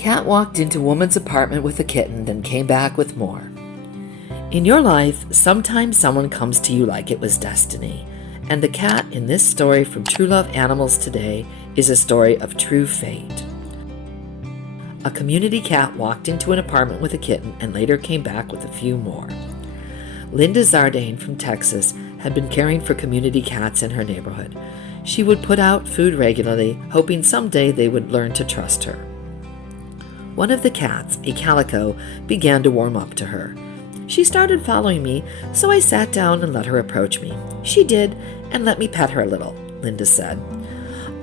Cat walked into woman's apartment with a kitten, then came back with more. In your life, sometimes someone comes to you like it was destiny, and the cat in this story from True Love Animals Today is a story of true fate. A community cat walked into an apartment with a kitten and later came back with a few more. Linda Zardain from Texas had been caring for community cats in her neighborhood. She would put out food regularly, hoping someday they would learn to trust her. One of the cats, a calico, began to warm up to her. She started following me, so I sat down and let her approach me. She did, and let me pet her a little, Linda said.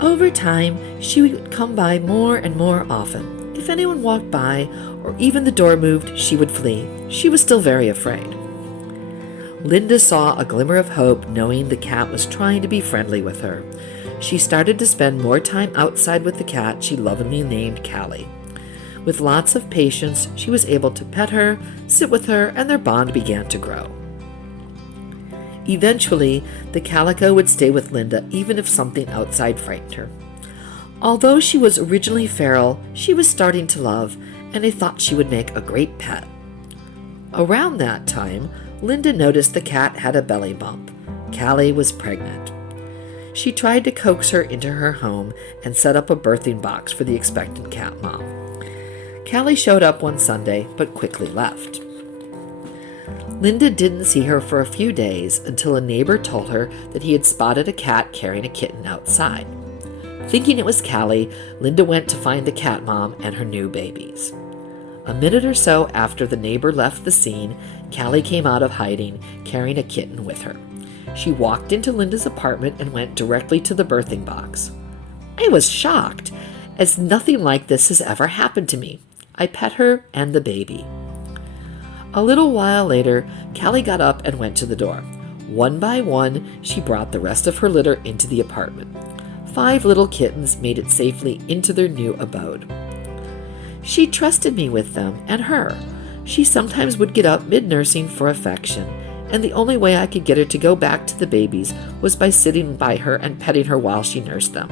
Over time, she would come by more and more often. If anyone walked by, or even the door moved, she would flee. She was still very afraid. Linda saw a glimmer of hope, knowing the cat was trying to be friendly with her. She started to spend more time outside with the cat she lovingly named Callie. With lots of patience, she was able to pet her, sit with her, and their bond began to grow. Eventually, the calico would stay with Linda even if something outside frightened her. Although she was originally feral, she was starting to love, and they thought she would make a great pet. Around that time, Linda noticed the cat had a belly bump. Callie was pregnant. She tried to coax her into her home and set up a birthing box for the expectant cat mom. Callie showed up one Sunday, but quickly left. Linda didn't see her for a few days until a neighbor told her that he had spotted a cat carrying a kitten outside. Thinking it was Callie, Linda went to find the cat mom and her new babies. A minute or so after the neighbor left the scene, Callie came out of hiding, carrying a kitten with her. She walked into Linda's apartment and went directly to the birthing box. I was shocked, as nothing like this has ever happened to me. I pet her and the baby. A little while later, Callie got up and went to the door. One by one, she brought the rest of her litter into the apartment. 5 little kittens made it safely into their new abode. She trusted me with them and her. She sometimes would get up mid-nursing for affection, and the only way I could get her to go back to the babies was by sitting by her and petting her while she nursed them.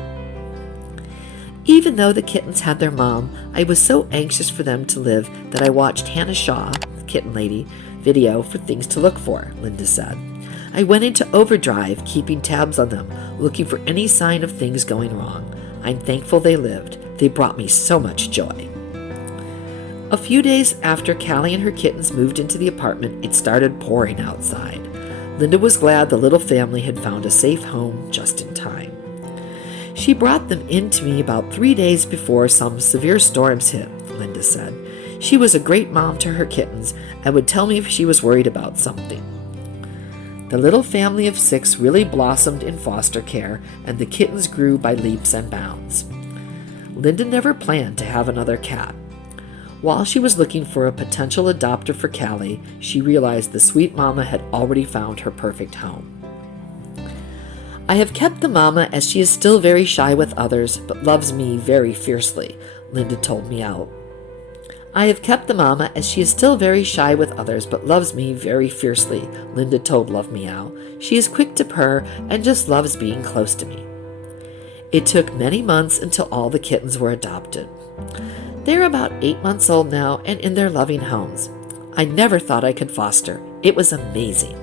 Even though the kittens had their mom, I was so anxious for them to live that I watched Hannah Shaw, the kitten lady, video for things to look for, Linda said. I went into overdrive, keeping tabs on them, looking for any sign of things going wrong. I'm thankful they lived. They brought me so much joy. A few days after Callie and her kittens moved into the apartment, it started pouring outside. Linda was glad the little family had found a safe home just in time. She brought them in to me about 3 days before some severe storms hit, Linda said. She was a great mom to her kittens and would tell me if she was worried about something. The little family of 6 really blossomed in foster care, and the kittens grew by leaps and bounds. Linda never planned to have another cat. While she was looking for a potential adopter for Callie, she realized the sweet mama had already found her perfect home. I have kept the mama as she is still very shy with others, but loves me very fiercely, Linda told Meow. I have kept the mama as she is still very shy with others, but loves me very fiercely, Linda told Love Meow. She is quick to purr and just loves being close to me. It took many months until all the kittens were adopted. They're about 8 months old now and in their loving homes. I never thought I could foster. It was amazing.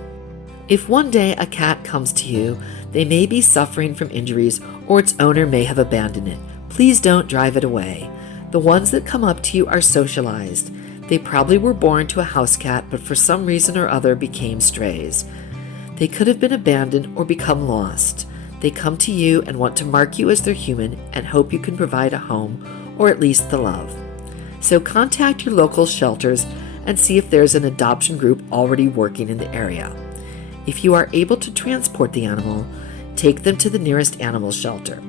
If one day a cat comes to you, they may be suffering from injuries or its owner may have abandoned it. Please don't drive it away. The ones that come up to you are socialized. They probably were born to a house cat, but for some reason or other became strays. They could have been abandoned or become lost. They come to you and want to mark you as their human and hope you can provide a home or at least the love. So contact your local shelters and see if there's an adoption group already working in the area. If you are able to transport the animal, take them to the nearest animal shelter.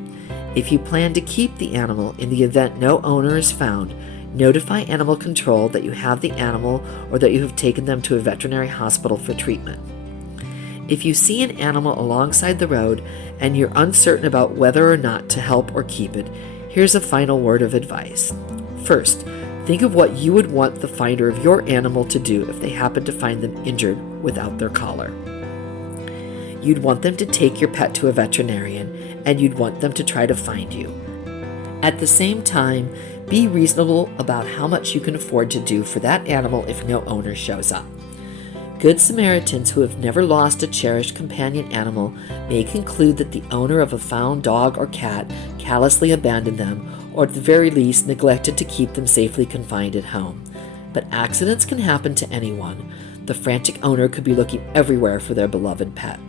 If you plan to keep the animal in the event no owner is found, notify animal control that you have the animal or that you have taken them to a veterinary hospital for treatment. If you see an animal alongside the road and you're uncertain about whether or not to help or keep it, here's a final word of advice. First, think of what you would want the finder of your animal to do if they happen to find them injured without their collar. You'd want them to take your pet to a veterinarian, and you'd want them to try to find you. At the same time, Be reasonable about how much you can afford to do for that animal if no owner shows up. Good Samaritans who have never lost a cherished companion animal may conclude that the owner of a found dog or cat callously abandoned them, or at the very least neglected to keep them safely confined at home. But accidents can happen to anyone. The frantic owner could be looking everywhere for their beloved pet.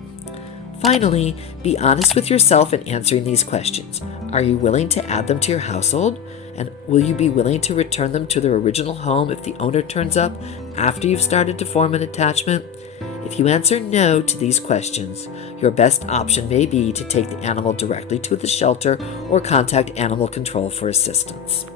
Finally, be honest with yourself in answering these questions. Are you willing to add them to your household? And will you be willing to return them to their original home if the owner turns up after you've started to form an attachment? If you answer no to these questions, your best option may be to take the animal directly to the shelter or contact animal control for assistance.